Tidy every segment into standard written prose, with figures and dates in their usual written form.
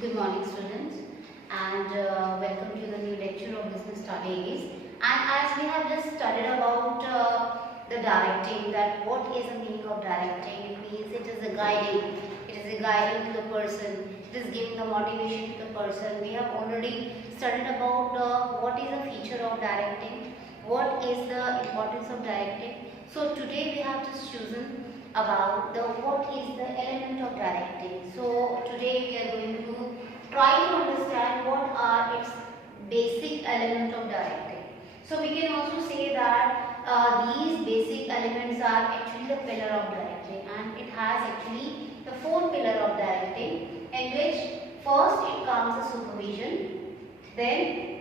Good morning, students, and welcome to the new lecture of business studies. And as we have just studied about the directing, that what is the meaning of directing? It means it is a guiding. It is a guiding to the person. It is giving the motivation to the person. We have already studied about what is the feature of directing, what is the importance of directing. So today we have just chosen about what is the element of directing. So today we are going to try to understand what are its basic element of directing. So we can also say that these basic elements are actually the pillar of directing, and it has actually the four pillar of directing, in which first it comes the supervision, then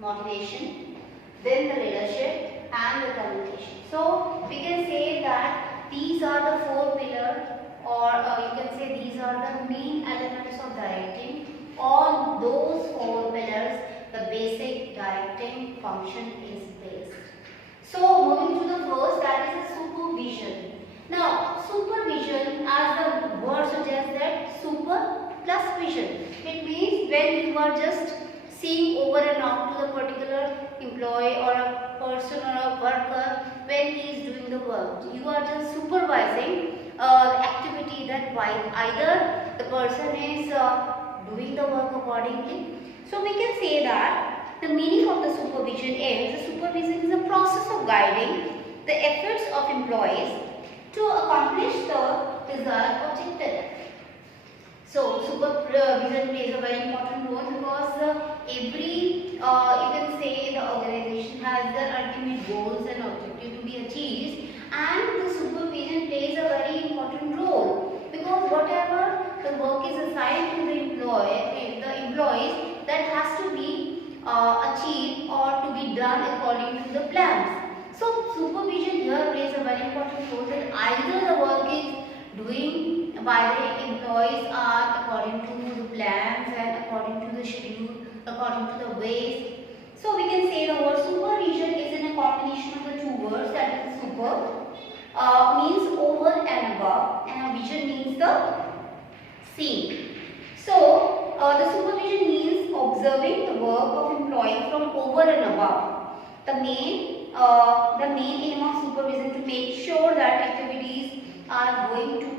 motivation, then the leadership and the communication. So we can say that these are the four pillars, or you can say these are the main elements of directing. On those four pillars, the basic directing function is based. So moving to the first, that is the supervision. Now supervision, as the word suggests, that super plus vision. It means when you are just seeing over and out to the particular employee or a person or a worker when he is doing the work. You are just supervising the activity, that while either the person is doing the work accordingly. So we can say that the meaning of the supervision is a process of guiding the efforts of employees to accomplish the desired objective. So supervision plays a very important role because every you can say the organization has their ultimate goals and objective to be achieved, and the supervision plays a very important role because whatever the work is assigned to the employees, that has to be achieved or to be done according to the plans. So supervision here plays a very important role, that either the work is doing by the employees are according to the plans and according to the schedule, according to the ways. So we can say the word supervision is in a combination of the two words, that is super means over and above, and a vision means the seeing. So the supervision means observing the work of employee from over and above. The main aim of supervision to make sure that activities are going to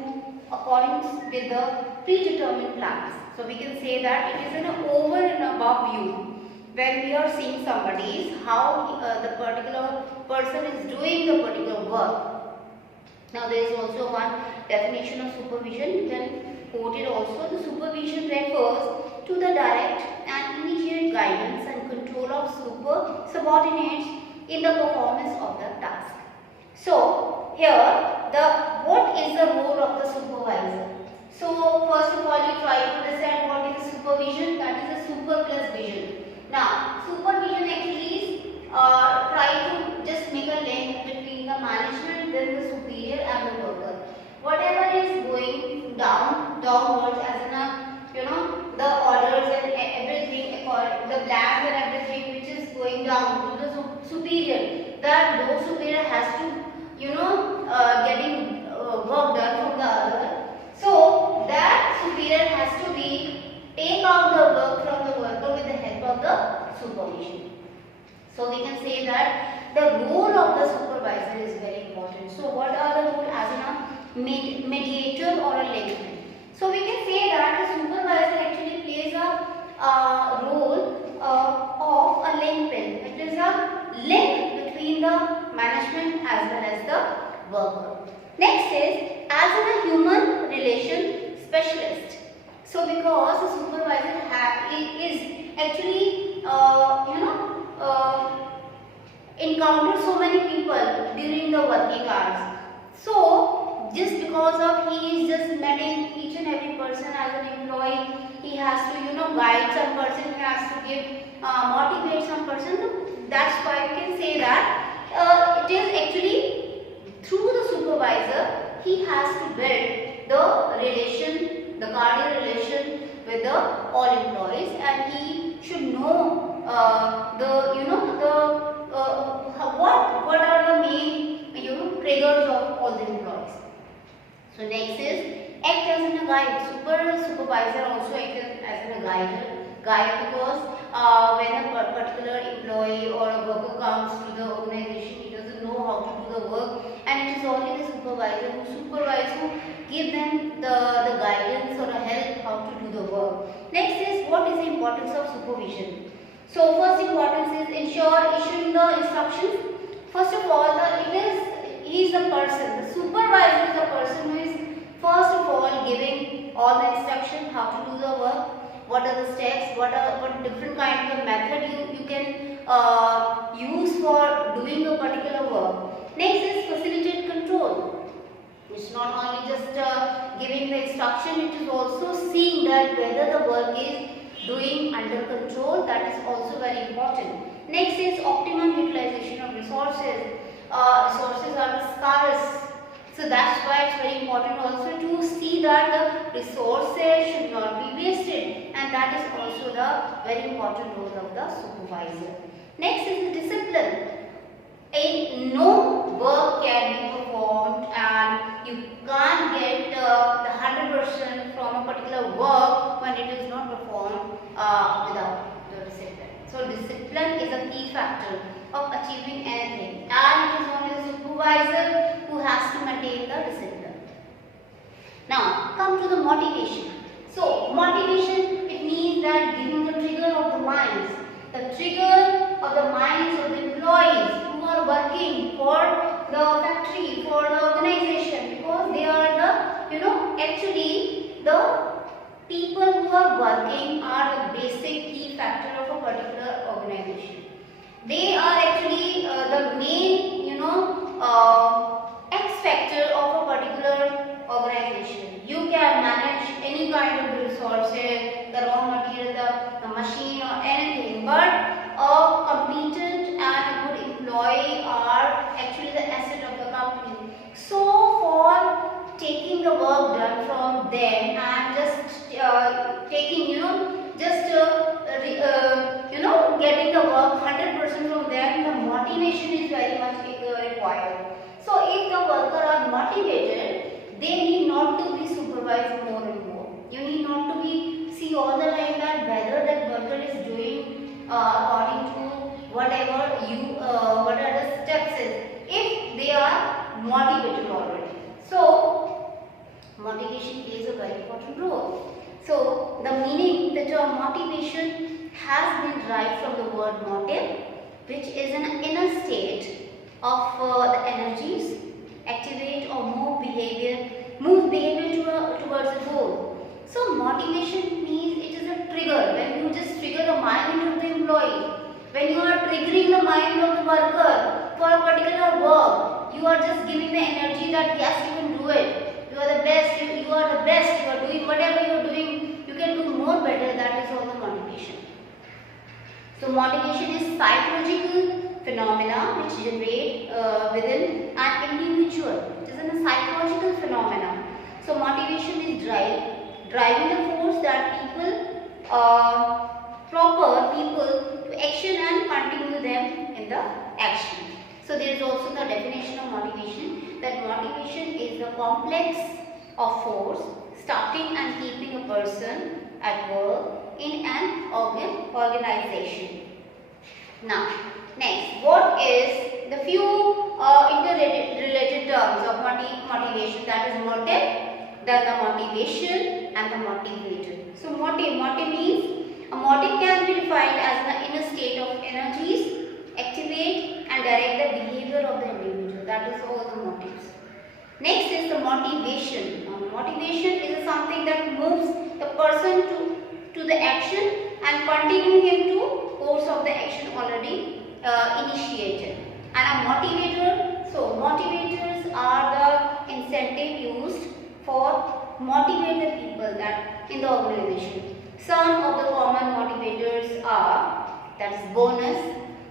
according with the predetermined plans. So we can say that it is an over and above view. When we are seeing somebody's how the particular person is doing the particular work. Now there is also one definition of supervision. You can quote it also. The supervision refers to the direct and immediate guidance and control of subordinates in the performance of the task. So here what is the role of the supervisor? So first of all, you try to understand what is supervision. That is a super plus vision. Now supervision actually is try to just make a link between the management, then the superior and the worker. Whatever is going downwards, as in the orders and everything, the plans and everything which is going down to the superior, that those superior has to getting work done from the other. So that superior has to be take out the work from the worker with the help of the supervision. So we can say that the role of the supervisor is very important. So what are the roles as a mediator or a linkman? So we can say that the supervisor actually plays a role of a linkman. It is a link between the management as well as the worker. Next is as a human relation specialist. So because the supervisor is actually encounter so many people during the working hours. So just because of he is just meeting each and every person as an employee, he has to guide some person, he has to give motivate some person. So that's why we can say that it is actually through the supervisor he has to build the relation, the cordial relation with the all employees, and he should know what are the main triggers of all the employees. So next is act as an a guide. Supervisor also acts as a guide because when a particular employee or a worker comes to the organization, he doesn't know how to do the work, and it is only the supervisor who give them the guidance or a help how to do the work. Next is, what is the importance of supervision? So first importance is ensure issuing the instructions. First of all, he is the person, the supervisor is the person who is first of all giving all the instruction how to do the work, what are the steps, what different kind of method you can use for doing a particular work. Next is facilitate control. It's not only just giving the instruction, it is also seeing that whether the work is doing under control. That is also very important. Next is optimum utilization of resources. Resources are scarce, so that's why it's very important also to see that the resources should not be wasted, and that is also the very important role of the supervisor. Next is the discipline. No work can be performed and you can't get the 100% from a particular work when it is not performed without the discipline. So discipline is a key factor of achieving anything, and it is only the supervisor who has to maintain the discipline. Now come to the motivation. So motivation, it means that giving the trigger of the minds, the trigger of the minds of the employees who are working for the factory, for the organization, because they are the, actually the people who are working are the basic key factor of a particular organization. They are actually the main, X factor of a particular organization. You can manage any kind of resources, the raw material, the machine or anything, but a competent and a good employee are actually the asset of the company. So for taking the work done from them and just taking, getting the work 100% from them, the motivation is very much required. So if the worker are motivated, they need not to be supervised more and more. You need not to be see all the time that whether that worker is doing according to whatever what are the steps is, if they are motivated already. So motivation plays a very important role. So the meaning, the term motivation has been derived from the word motive, which is an inner state of the energies, activate or move behavior towards a goal. So motivation means it is a trigger. When you just trigger the mind of the employee, when you are triggering the mind of the worker for a particular work, you are just giving the energy that yes, you can do it. You are the best. You are the best. You are doing whatever you are doing. You can do more better. That is all the motivation. So motivation is psychological phenomena which generate within an individual. It is a psychological phenomena. So motivation is driving the force that proper people to action and continue them in the action. So there is also the definition of motivation, that motivation is the complex of force starting and keeping a person at work in an organization. Now, next, what is the few interrelated terms of motivation? That is motive, then the motivation and the motivator. So motive means a motive can be defined as the inner state of energies, activate and direct the behavior of the individual. That is all the motives. Next is the motivation. Motivation is something that moves the person to the action and continuing him to course of the action already initiated. And a motivator, so motivators are the incentive used for motivate the people that in the organization. Some of the common motivators are, that is bonus,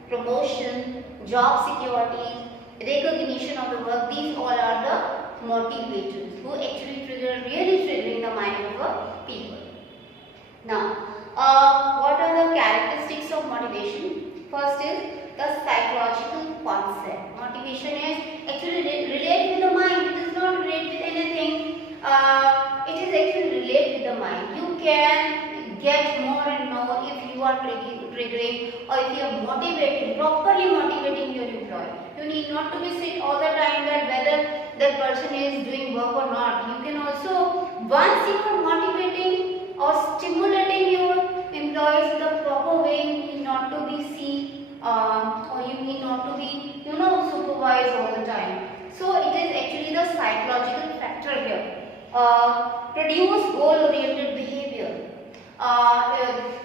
promotion, job security, recognition of the work. These all are the motivators who actually really triggering the mind of the people. Now, what are the characteristics of motivation? First is the psychological concept. Motivation is actually relate with the mind. It is not relate with anything. It is actually the mind. You can get more and more if you are triggering or if you are motivating, properly motivating your employee. You need not to be sit all the time that whether that person is doing work or not. You can also, once you are motivating or stimulating your employees in the proper way, you need not to be or you need not to be, supervised all the time. So it is actually the psychological factor here. Produce goal-oriented behavior.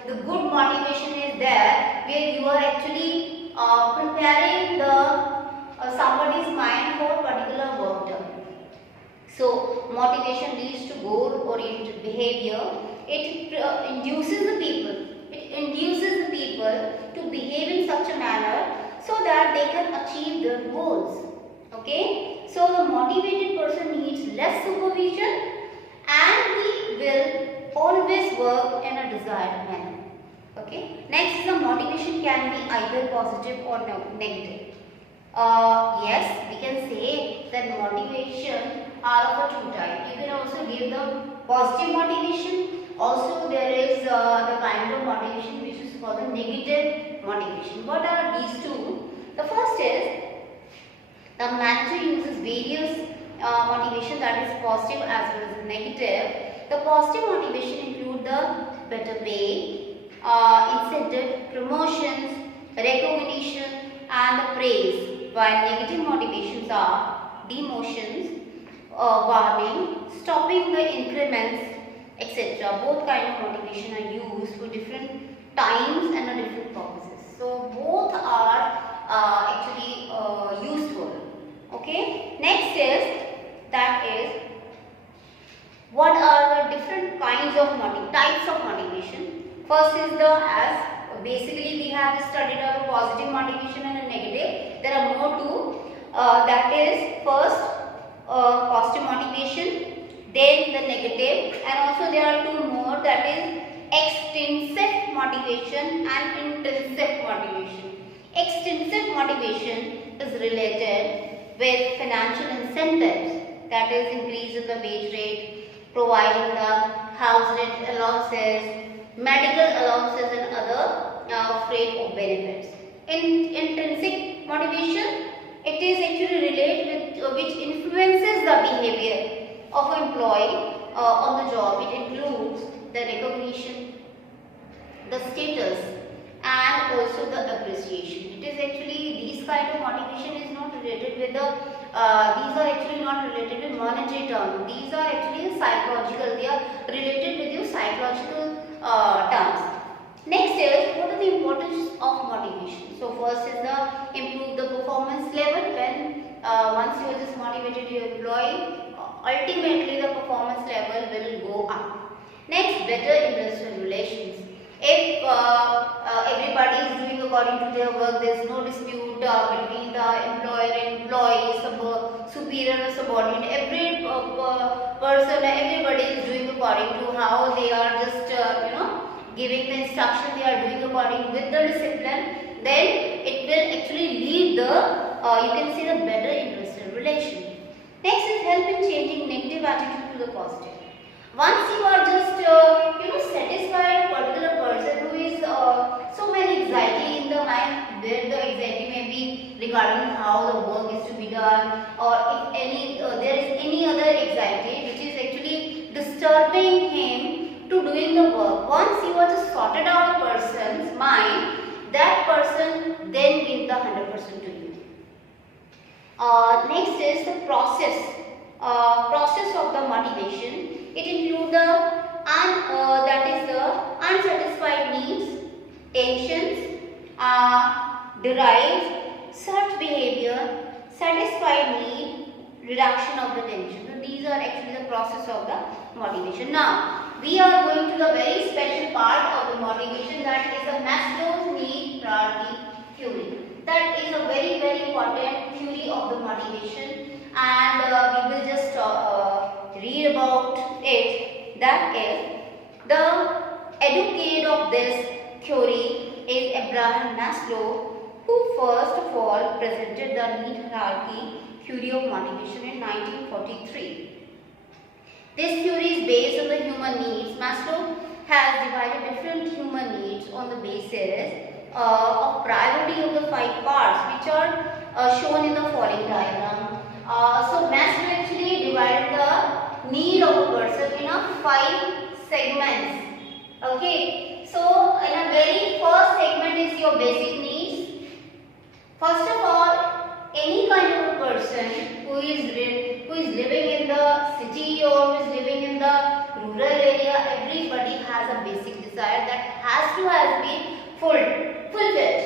The good motivation is there where you are actually preparing the somebody's mind for particular work done. So motivation leads to goal-oriented behavior. It induces the people. It induces the people to behave in such a manner so that they can achieve their goals. Okay. So the motivated person needs less supervision and he will always work in a desired manner. Okay. Next, the motivation can be either positive or negative. Yes, we can say that motivation are of a two type. You can also give the positive motivation. Also, there is the kind of motivation which is called the negative motivation. What are these two? The first is the manager uses various motivation, that is positive as well as negative. The positive motivation include the better pay, incentive, promotions, recognition and the praise, while negative motivations are demotions, warning, stopping the increments, etc. Both kind of motivation are used for different times and different purposes. So both are actually useful. Okay. Next is what are the different kinds of types of motivation. First is basically we have studied our positive motivation and a negative. There are more too. That is first positive motivation, then the negative, and also there are two more, that is extrinsic motivation and intrinsic motivation. Extrinsic motivation is related with financial incentives, that is increase in the wage rate, providing the house rent allowances, medical allowances and other freight of benefits. In intrinsic motivation, it is actually related with which influences the behavior of an employee on the job. It includes the recognition, the status and also the appreciation. It is actually these kind of motivation is not related with the these are actually not related with monetary terms. These are actually psychological. They are related with your psychological terms. Next is what are the importance of motivation. So first is the improve the performance level. When once you have just motivated your employee, ultimately the performance level will go up. Next, better industrial relations. If everybody is doing according to their work, there is no dispute between the employer and employee, superior and subordinate. Every person, everybody is doing according to how they are just giving the instruction. They are doing according with the discipline. Then it will actually lead the you can see the better industrial relation. Next is help in changing negative attitude to the positive. Once you are just satisfied particular person who is so many anxiety in the mind, where the anxiety may be regarding how the work is to be done, or if any there is any other anxiety which is actually disturbing him to doing the work. Once you are just sorted out a person's mind, that person then give the 100% to you. Next is the process of the motivation. It includes that is the unsatisfied needs, tensions, derived search behavior, satisfied need, reduction of the tension. So these are actually the process of the motivation. Now we are going to the very special part of the motivation, that is the Maslow's need hierarchy theory. That is a very important theory of the motivation, and we will just read about it. That is the advocate of this theory is Abraham Maslow, who first of all presented the need hierarchy theory of motivation in 1943. This theory is based on the human needs. has divided different human needs on the basis of priority of the 5 parts, which are shown in the following diagram. So Maslow actually divided the need of a person in a 5 segments. Okay, so in a very first segment is your basic needs. First of all, any kind of a person who is living in the city or who is living in the rural area, everybody has a basic desire that has been fulfilled.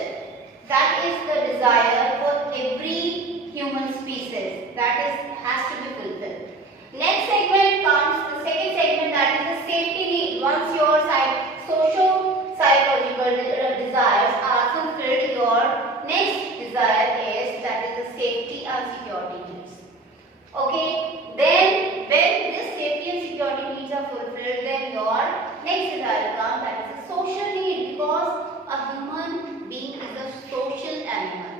That is the desire for every human species. Has to be fulfilled. Next segment comes the second segment, that is the safety need. Once your psychological desires are fulfilled, your next desire is that is the safety and security needs. Okay, then when this safety and security needs are fulfilled, then your next desire comes, that is the social need, because a human being is a social animal.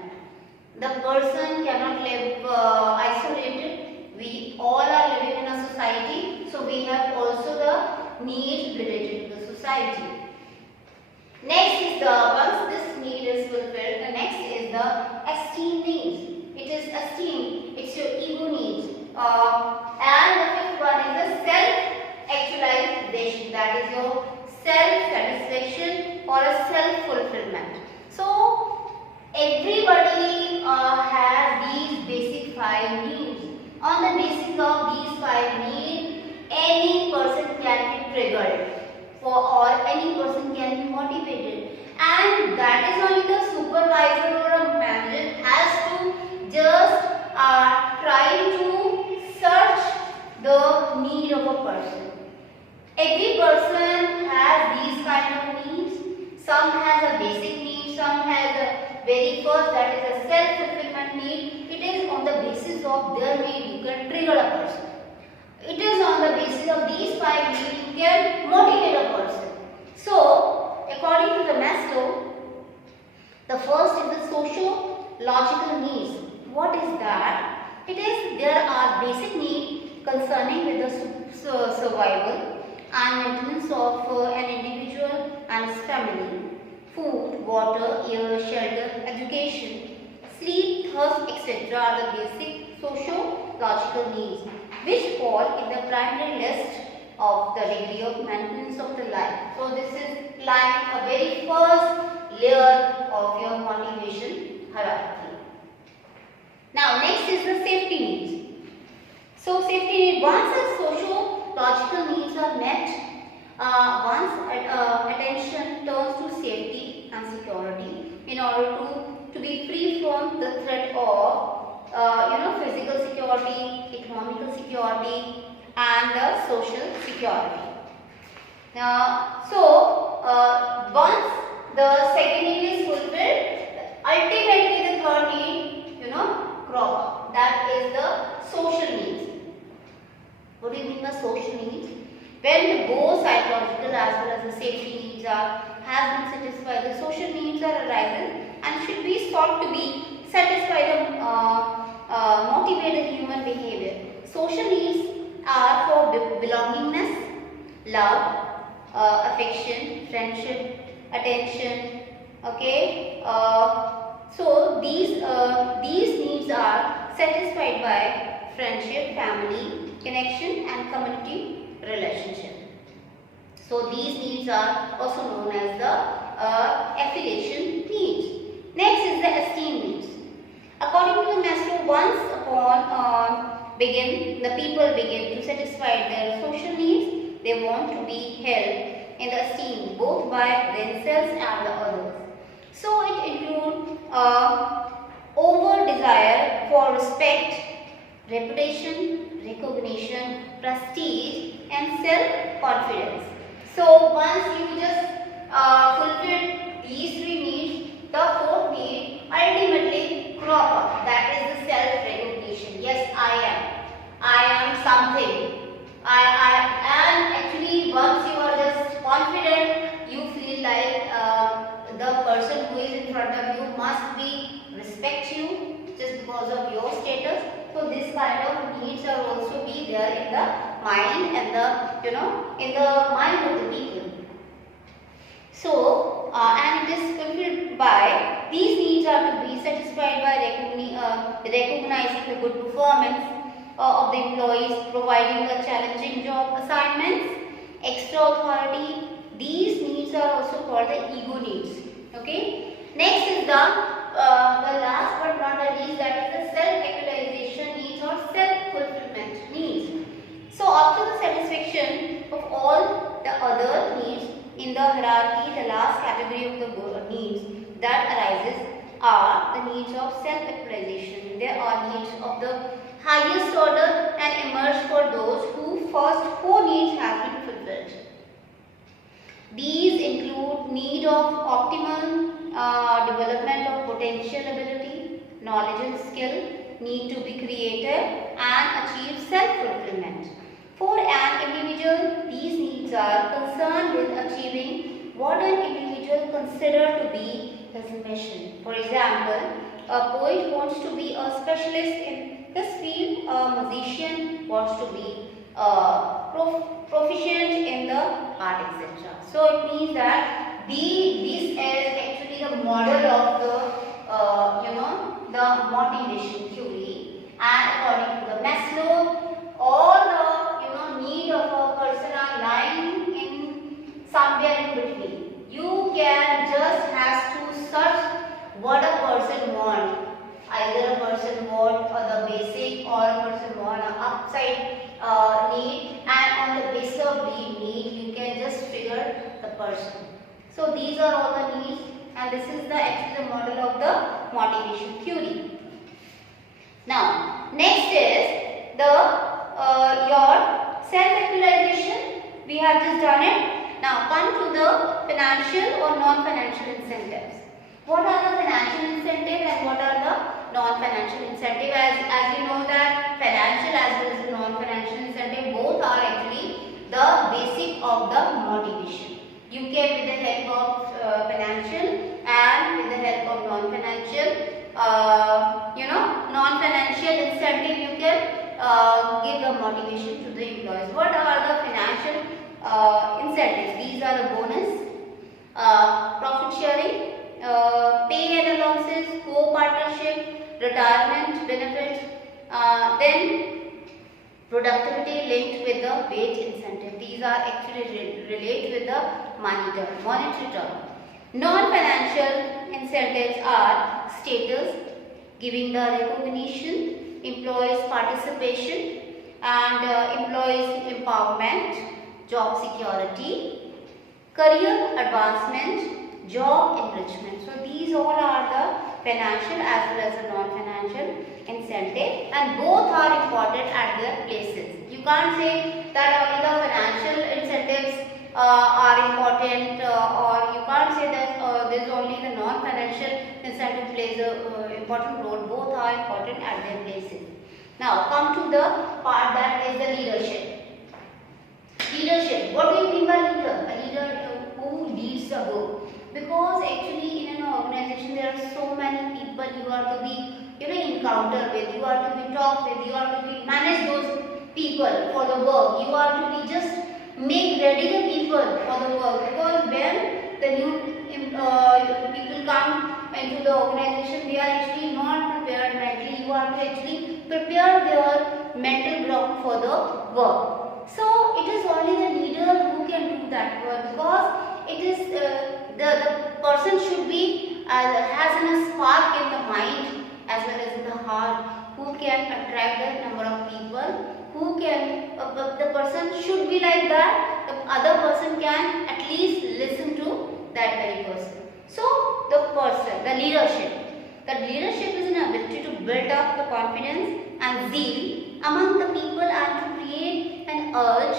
The person cannot live isolated. We all are living in a society, so we have also the need related to the society. Next is once this need is fulfilled, the next is the esteem need. It is esteem, it's your ego needs. And the fifth one is the self-actualization, that is your self-satisfaction or a self-fulfillment. So everybody has these basic 5 needs. On the basis of these 5 needs, any person can be triggered or any person can be motivated, and that is only the supervisor or a manager has to just try to search the need of a person. Every person has these kind of needs. Some has a basic need, some has a very first, that is a self-fulfillment need. It is on the basis of their need you can trigger a person. It is on the basis of these 5 needs you can motivate a person. So, according to the Maslow, the first is the socio-logical needs. What is that? It is there are basic needs concerning with the survival and maintenance of an individual and his family. Food, water, air, shelter, education, sleep, thirst, etc. are the basic socio-logical needs which fall in the primary list of the degree of maintenance of the life. So this is like a very first layer of your motivation hierarchy. Now next is the safety needs. So safety needs, once the socio-logical needs are met, once attention turns to safety and security in order to be free from the threat of physical security, economical security and the social security. Once the second need is fulfilled, ultimately the third need crop up. That is the social needs. What do you mean by social needs? When both psychological as well as the safety needs have been satisfied, the social needs are arisen and should be sought to be satisfied and motivate the human behavior. Social needs are for belongingness, love, affection, friendship, attention. Okay. So these needs are satisfied by friendship, family, connection, and community relationship. So these needs are also known as the affiliation needs. Next is the esteem needs. According to the Maslow, once upon the people begin to satisfy their social needs, they want to be held in the esteem both by themselves and the others. So it includes over desire for respect, reputation, recognition, prestige and self-confidence. So once you just fulfill these 3 needs, the 4th need ultimately crop up. That is the self-recognition. Yes, I am something. And actually once you are just confident, you feel like the person who is in front of you must respect you just because of your status. So this kind of needs are also be there in the mind and in the mind of the people. And it is fulfilled by these needs are to be satisfied by recognizing the good performance of the employees, providing the challenging job assignments, extra authority. These needs are also called the ego needs. Okay. Next is the last but not the least, that is the self-actualization needs or self-fulfillment needs. So after the satisfaction of all the other needs in the hierarchy, the last category of the needs that arises are the needs of self-actualization. There are needs of the highest order and emerge for those who first four needs have been fulfilled. These include need of optimal development of potential ability, knowledge and skill, need to be created and achieve self-fulfillment. For an individual, these needs are concerned with achieving what an individual considers to be his mission. For example, a poet wants to be a specialist in his field, a musician wants to be proficient in the art, etc. So it means that this is actually the model of the motivation theory, and according to the Maslow, all the need of a person are lying in somewhere in between. You can just have to search what a person wants. Either a person wants the basic or a person wants an upside need, and on the basis of the need you can just figure the person. So these are all the needs, and this is actually the model of the motivation theory. Now next is the your self-actualization. We have just done it. Now come to the financial or non-financial incentives. What are the financial incentives and what are the non-financial incentives? As you know that financial as well as the non-financial incentive, both are actually the basic of the motivation. You can, with the help of financial and with the help of non-financial, non-financial incentive, you can give the motivation to the employees. What are the financial incentives? These are the bonus, profit sharing, pay and allowances, co-partnership, retirement benefits, then productivity linked with the wage incentive. These are actually relate with the monetary term. Non-financial incentives are status, giving the recognition, employees participation, and employees empowerment, job security, career advancement, job enrichment. So these all are the financial as well as the non-financial incentive, and both are important at their places. You can't say that only the financial incentives are important, or you can't say that there is only the non-financial incentive plays an important role. Both are important at their places. Now come to the part that is the leadership. Leadership. What do you mean by leader? A leader who leads the group. Because actually in an organization there are so many people you are to be encounter with, you are to be talk with, you are to be manage those people for the work. You are to be just make ready the people for the work, because when the new people come into the organization, they are actually not prepared mentally. You are to actually prepare their mental block for the work. So it is only the leader who can do that work, because it is the person should be has a spark in the mind as well as in the heart, who can attract the number of people, who can the person should be like that the other person can at least listen to that very person. So the leadership is an ability to build up the confidence and zeal among the people and to create an urge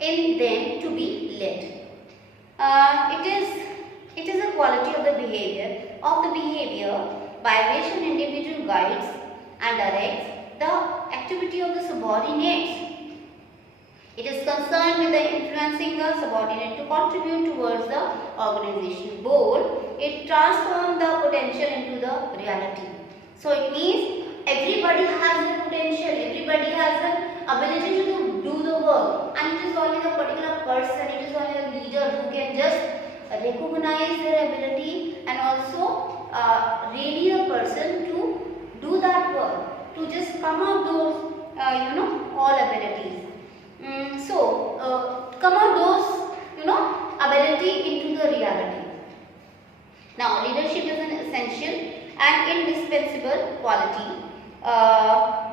in them to be led. It is a quality of the behavior by which an individual guides and directs the activity of the subordinates. It is concerned with the influencing the subordinate to contribute towards the organization goal. It transforms the potential into the reality. So it means everybody has the potential, everybody has the ability to do the work, and it is only the particular person, it is only the leader who can just recognize their ability and also ready the person to do that work, to just come out those all abilities. Come out those ability into the reality. Now leadership is an essential and indispensable quality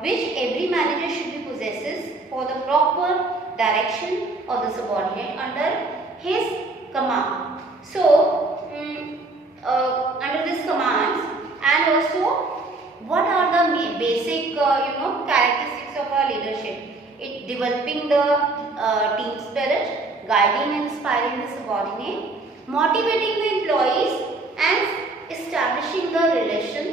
which every manager should be possesses for the proper direction of the subordinate under his command. So under this commands, and also what are the basic characteristics of our leadership? It developing the team spirit, guiding and inspiring the subordinate, motivating the employees, and establishing the relation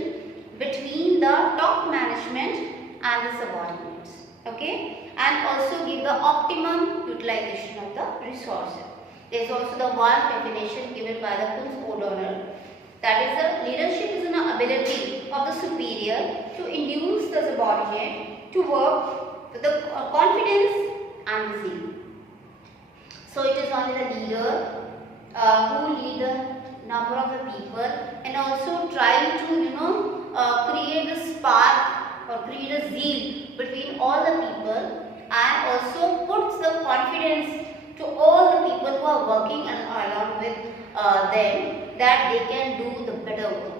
between the top management and the subordinates. Okay, and also give the optimum utilization of the resources. There is also the one definition given by the Kuntz O'Donnell, that is the leadership is an ability of the superior to induce the subordinate to work with the confidence and the zeal. So it is only the leader who lead the number of the people and also try to create the spark or create a zeal between all the people, and also puts the confidence to all the people who are working along with them, that they can do the better work.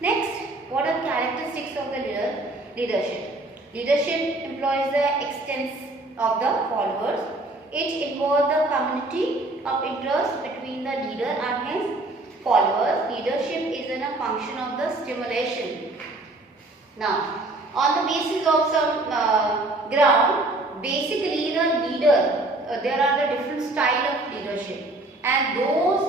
Next, what are characteristics of the leadership? Leadership employs the extent of the followers. It involves the community of interest between the leader and his followers. Leadership is in a function of the stimulation. Now, on the basis of some ground, basically the leader, there are the different style of leadership, and those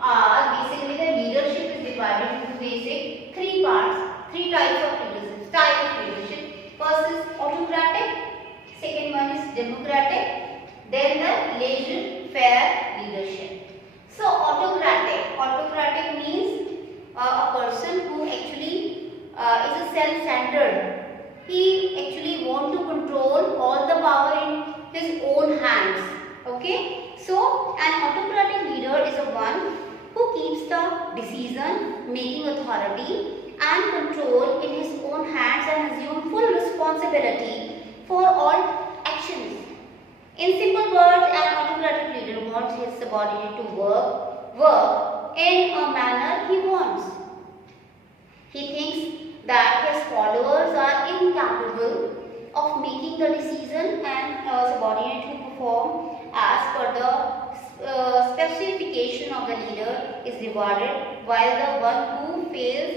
are basically the leadership is divided into basic three parts, three types of leadership, style of leadership. First is autocratic, second one is democratic, then the laissez-faire leadership. So autocratic means a person who actually is a self-centered. He actually wants to control all the power in his own hands. Okay, so an autocratic leader is the one who keeps the decision making authority and control in his own hands and assumes full responsibility for all actions. In simple words, an autocratic leader wants his subordinate to work in a manner he wants. He thinks that his followers are incapable of making the decision, and subordinate who perform as per the specification of the leader is rewarded, while the one who fails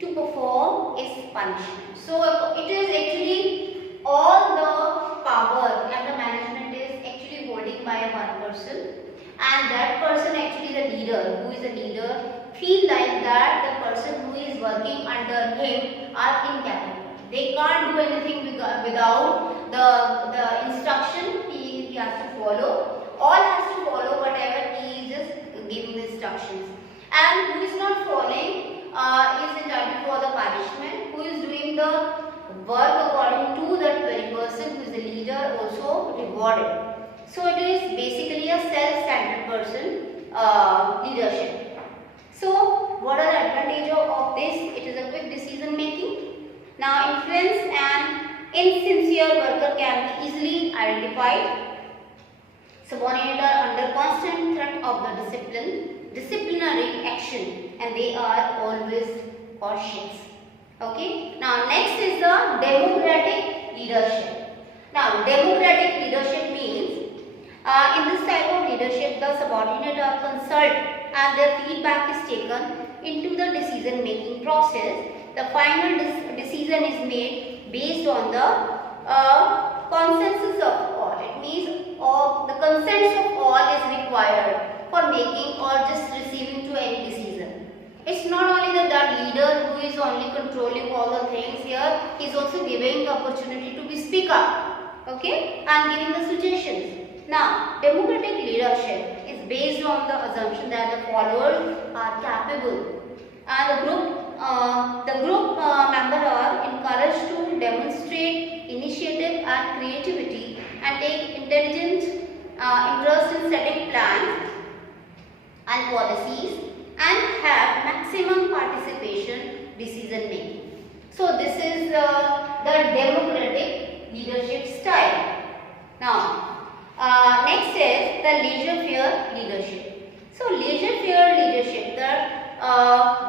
to perform is punished. So it is actually all the power and the management is actually holding by one person, and that person actually the leader, who is a leader, feel like that the person who is working under him are incapable. They can't do anything without the instruction he has to follow. All has to follow whatever he is just giving the instructions. And who is not following is entitled for the punishment. Who is doing the work according to that very person who is the leader also rewarded. So it is basically a self-centered person leadership. So what are the advantages of this? It is a quick decision making. Now influence and insincere worker can be easily identified. Subordinates are under constant threat of the disciplinary action, and they are always cautious. Okay. Now next is the democratic leadership. Now democratic leadership means in this type of leadership the subordinates are consulted and their feedback is taken into the decision making process. The final decision is made based on the consensus of all. It means the consent of all is required for making or just receiving to any decision. It's not only that leader who is only controlling all the things here, he is also giving the opportunity to be speak up, okay, and giving the suggestions. Now, democratic leadership is based on the assumption that the followers are capable, and the group members are encouraged to demonstrate initiative and creativity and take intelligent interest in setting plans and and policies and have maximum participation decision making. So this is the democratic leadership style. Now, next is the laissez-faire leadership. So laissez-faire leadership, the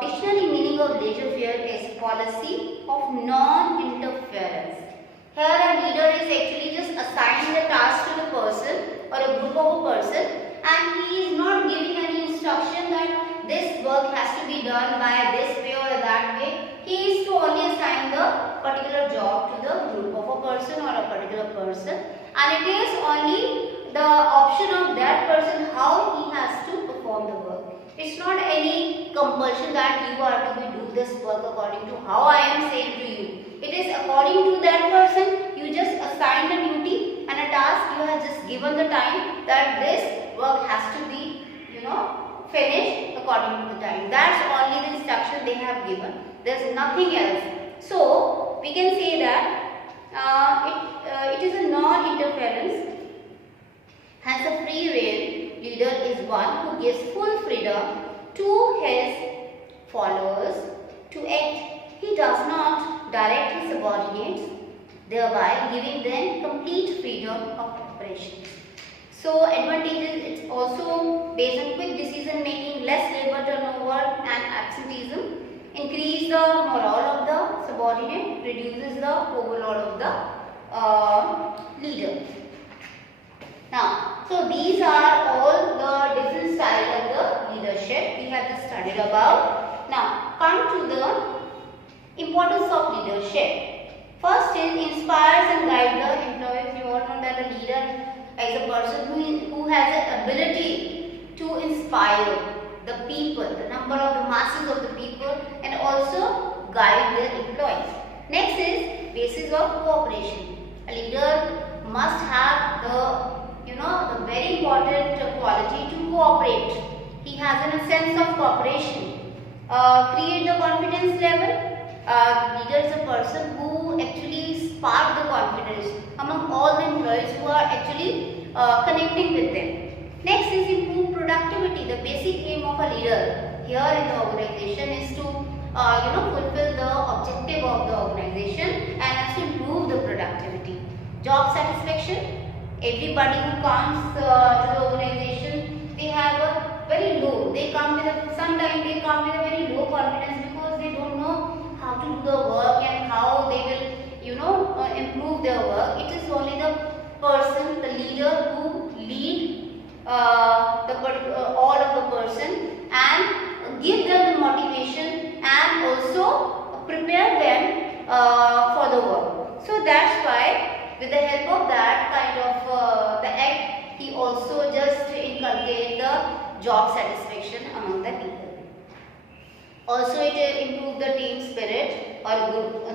dictionary meaning of laissez-faire is policy of non-interference. Here a leader is actually just assigning the task to the person or a group of a person, and he is not giving any instruction that this work has to be done by this way or that way. He is to only assign the particular job to the group of a person or a particular person, and it is only the option of that person how he has to perform the work. It's not any compulsion that you are to do this work according to how I am saying to you. It is according to that person. You just assign a duty and a task. You have just given the time that this work has to be, finished according to the time. That's only the instruction they have given. There's nothing else. So we can say that it is a non-interference. Hence, a free will leader is one who gives full freedom to his followers to act. He does not direct his subordinates, thereby giving them complete freedom of operations. So advantages, it's also based on quick decision making, less labor turnover and absenteeism, increase the morale of the subordinate, reduces the overload of the leader. Now, so these are all the different styles of the leadership we have just studied about. Now, come to the importance of leadership. First is inspires and guides the employees. You all know that a leader is a person who has the ability to inspire the people, the number of the masses of the people, and also guide their employees. Next is basis of cooperation. A leader must have the very important quality to cooperate. He has a sense of cooperation. Create the confidence level. Leader is a person who actually spark the confidence among all the employees who are actually connecting with them. Next is improve productivity. The basic aim of a leader here in the organization is to fulfill the objective of the organization and also improve the productivity. Job satisfaction. Everybody who comes to the organization, they have a very low. Sometimes they come with a very low confidence because they don't know how to do the work and how they will, improve their work. It is only the person, the leader, who lead all of the person and give them the motivation and also prepare them for the work. So that's why, with the help of that kind of the act, he also just inculcate the job satisfaction among the people. Also, it improves the team spirit or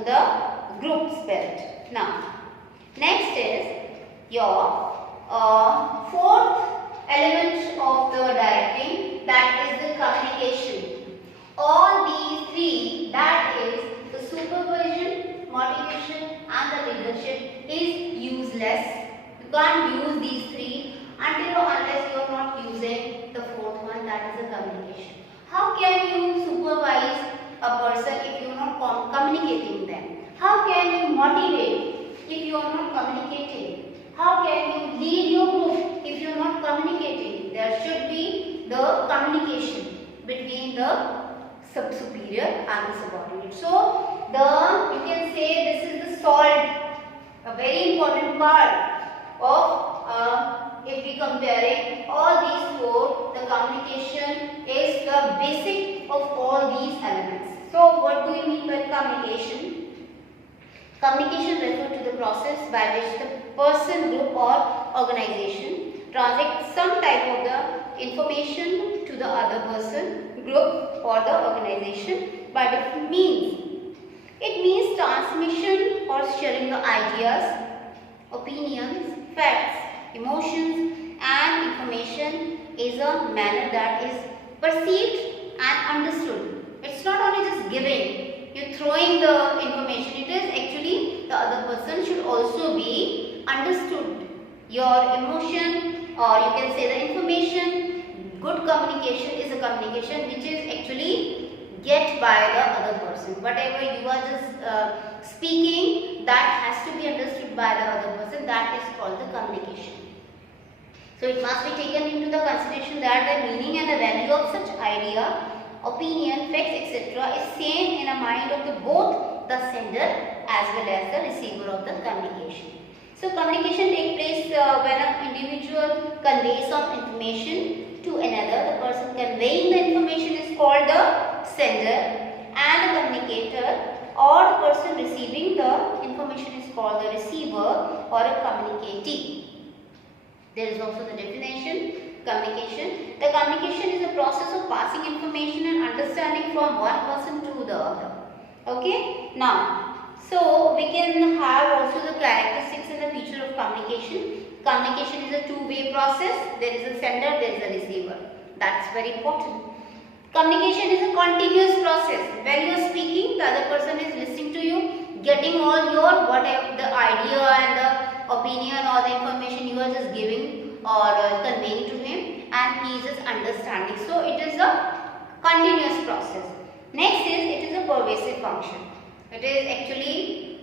the group spirit. Now, next is your fourth element of the directing, that is the communication. All these three, that is the supervision, motivation and the leadership, is useless. You can't use these three until or unless you are not using the fourth one, that is the communication. How can you supervise a person if you are not communicating them? How can you motivate if you are not communicating? How can you lead your group if you are not communicating? There should be the communication between the superior and the subordinate. So, you can say this is the salt, a very important part of if we comparing all these four, the communication is the basic of all these elements. So what do you mean by communication? Communication refers to the process by which the person, group or organization transmits some type of the information to the other person, group or the organization by different means. It means transmission or sharing the ideas, opinions, facts, emotions and information is a manner that is perceived and understood. It's not only just giving, you're throwing the information. It is actually the other person should also be understood. Your emotion, or you can say the information, good communication is a communication which is actually get by the other person. Whatever you are just speaking, that has to be understood by the other person. That is called the communication. So it must be taken into the consideration that the meaning and the value of such idea, opinion, facts, etc. is same in a mind of the both the sender as well as the receiver of the communication. So communication takes place when an individual conveys some information to another. The person conveying the information is called the sender, and the communicator or the person receiving the information is called the receiver or a communicatee. There is also the definition, communication. The communication is a process of passing information and understanding from one person to the other. Okay. Now, so we can have also the characteristics and the feature of communication. Communication is a two-way process. There is a sender, there is a receiver. That's very important. Communication is a continuous process. When you are speaking, the other person is listening to you, getting all your whatever the idea and the opinion or the information you are just giving or conveying to him, and he is just understanding. So it is a continuous process. Next is it is a pervasive function. It is actually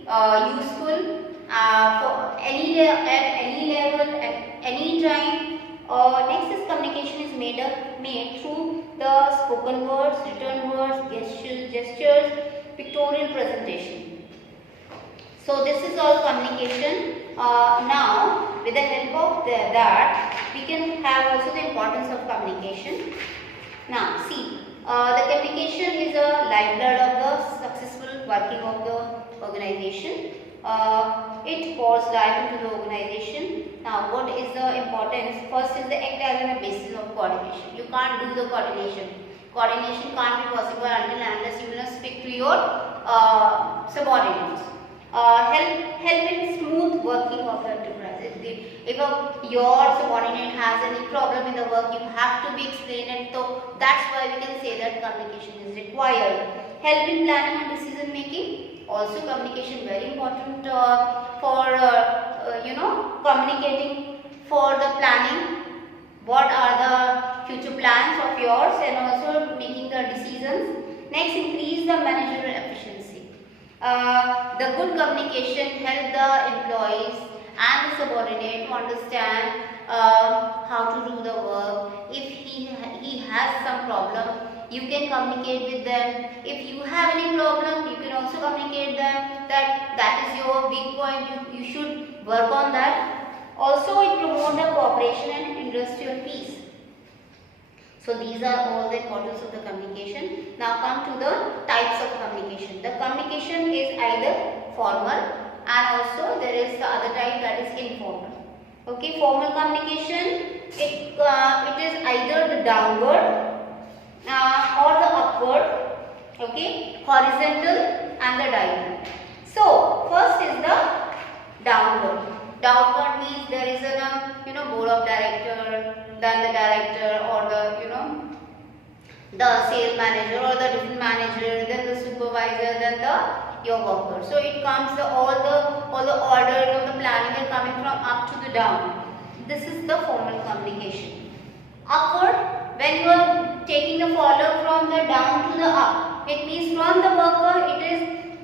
useful for any at any level at any time. Next is communication is made through the spoken words, written words, gestures, pictorial presentation. So this is all communication. Now with the help of that we can have also the importance of communication. Now see, the communication is a lifeblood of the successful working of the organization. It pours life into the organization. Now what is the importance? First is the act as a basis of coordination. You can't do the coordination. Coordination can't be possible until and unless you will speak to your subordinates. Help in smooth working of the enterprise. If your subordinate has any problem in the work, you have to be explained, and so that's why we can say that communication is required. Help in planning and decision making. Also communication very important for communicating for the planning. What are the future plans of yours, and also making the decisions. Next, increase the managerial efficiency. The good communication help the employees and the subordinate to understand how to do the work. If he has some problem, you can communicate with them. If you have any problem, you can also communicate them that is your weak point. You should work on that. Also, it promotes the cooperation and industrial peace. So these are all the importance of the communication. Now come to the types of communication. The communication is either formal, and also there is the other type that is informal. Okay, formal communication, it is either the downward or the upward, okay, horizontal and the diagonal. So first is the downward. Downward means there is a board of director, then the director or the sales manager or the different manager, then the supervisor, then your worker. So it comes all the orders of the planning are coming from up to the down. This is the formal communication. Upward, when you are taking the follow from the down to the up, it means from the worker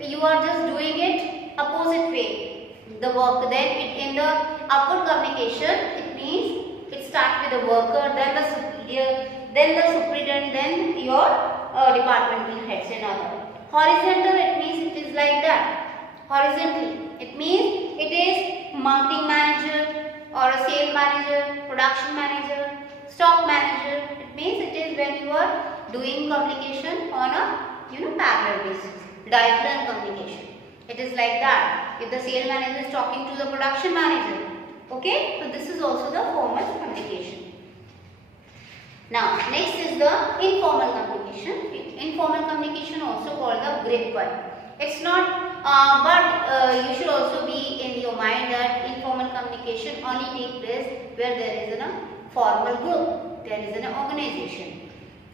you are just doing it opposite way. The work, then in the upward communication, it means it starts with the worker, then the superior, then the superintendent, then your departmental heads and other. Horizontal, it means it is like that. Horizontal, it means it is marketing manager or a sales manager, production manager, stock manager. It means it is when you are doing communication on a parallel basis. Diagonal communication. It is like that. If the sales manager is talking to the production manager. Okay, so this is also the formal communication. Now, next is the informal communication. Informal communication also called the grapevine. It's not, but you should also be in your mind that informal communication only takes place where there is a formal group, there is an organization.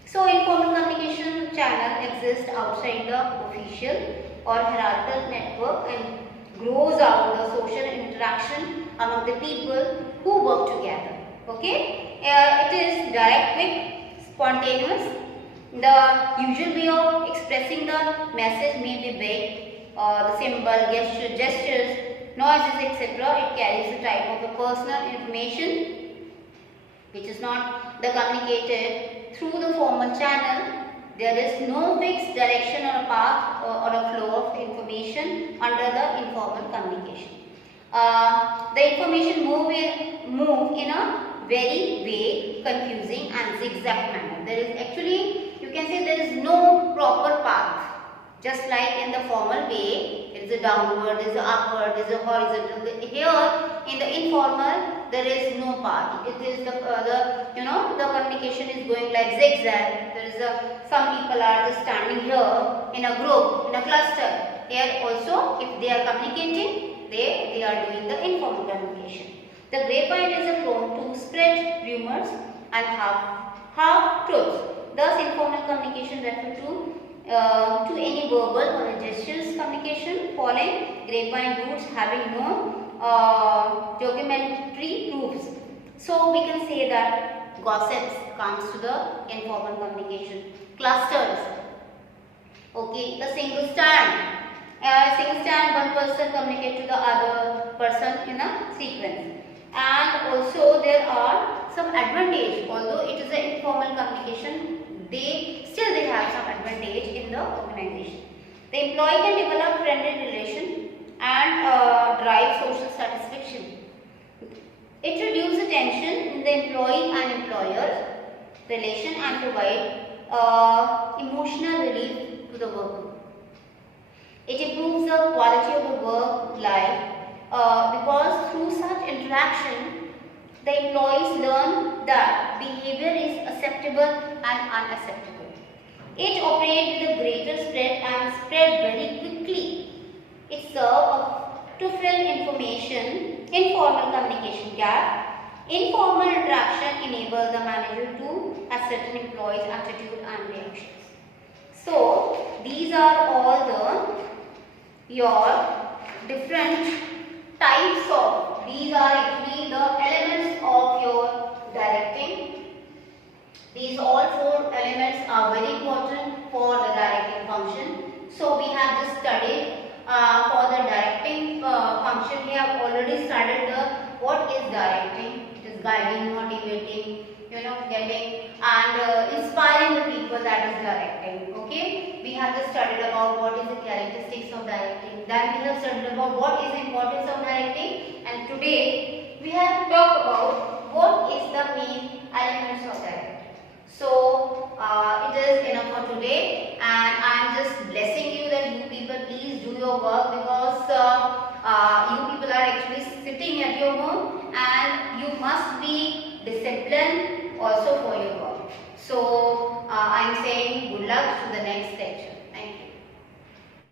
So, informal communication channel exists outside the official or hierarchical network and grows out the social interaction among the people who work together. Okay, it is direct, quick, spontaneous. The usual way of expressing the message may be vague, the symbol, gestures, noises, etc. It carries a type of the personal information which is not communicated through the formal channel. There is no fixed direction or a path or a flow of information under the informal communication. The information move in a very vague, confusing and zigzag manner. There is actually, you can say, there is no proper path. Just like in the formal way, there is a downward, there is a upward, there is a horizontal. Here in the informal, there is no path. It is the communication is going like zigzag. There is some people are just standing here in a group, in a cluster. Here also, if they are communicating, they are doing the informal communication. The grapevine is prone to spread rumors and half truths. Thus, informal communication refers to any verbal or gestures communication following grapevine routes having no documentary proofs. So we can say that gossips comes to the informal communication. Clusters. Okay, the single stand. Single stand, one person communicate to the other person in a sequence. And also there are some advantage. Although it is an informal communication, they have some advantage in the organization. The employee can develop friendly relation and drive social satisfaction. It reduces tension in the employee and employer relation and provide emotional relief to the worker. It improves the quality of the work life because through such interaction, the employees learn that behavior is acceptable and unacceptable. It operates with a greater spread and spread very quickly. It serves to fill informal communication gap. Informal interaction enables the manager to ascertain employees' attitude and reactions. So these are all your different types of, these are actually the elements of your directing. These all four elements are very important for the directing function. So we have just studied for the directing function. We have already studied what is directing. It is guiding, motivating, getting and inspiring the people, that is directing. Okay, we have just studied about what is the characteristics of directing. Then we have studied about what is the importance of directing, and today we have talked about what is the main elements of directing. So it is enough for today, and I am just blessing you that you people please do your work, because you people are actually sitting at your home and you must be disciplined also for your work.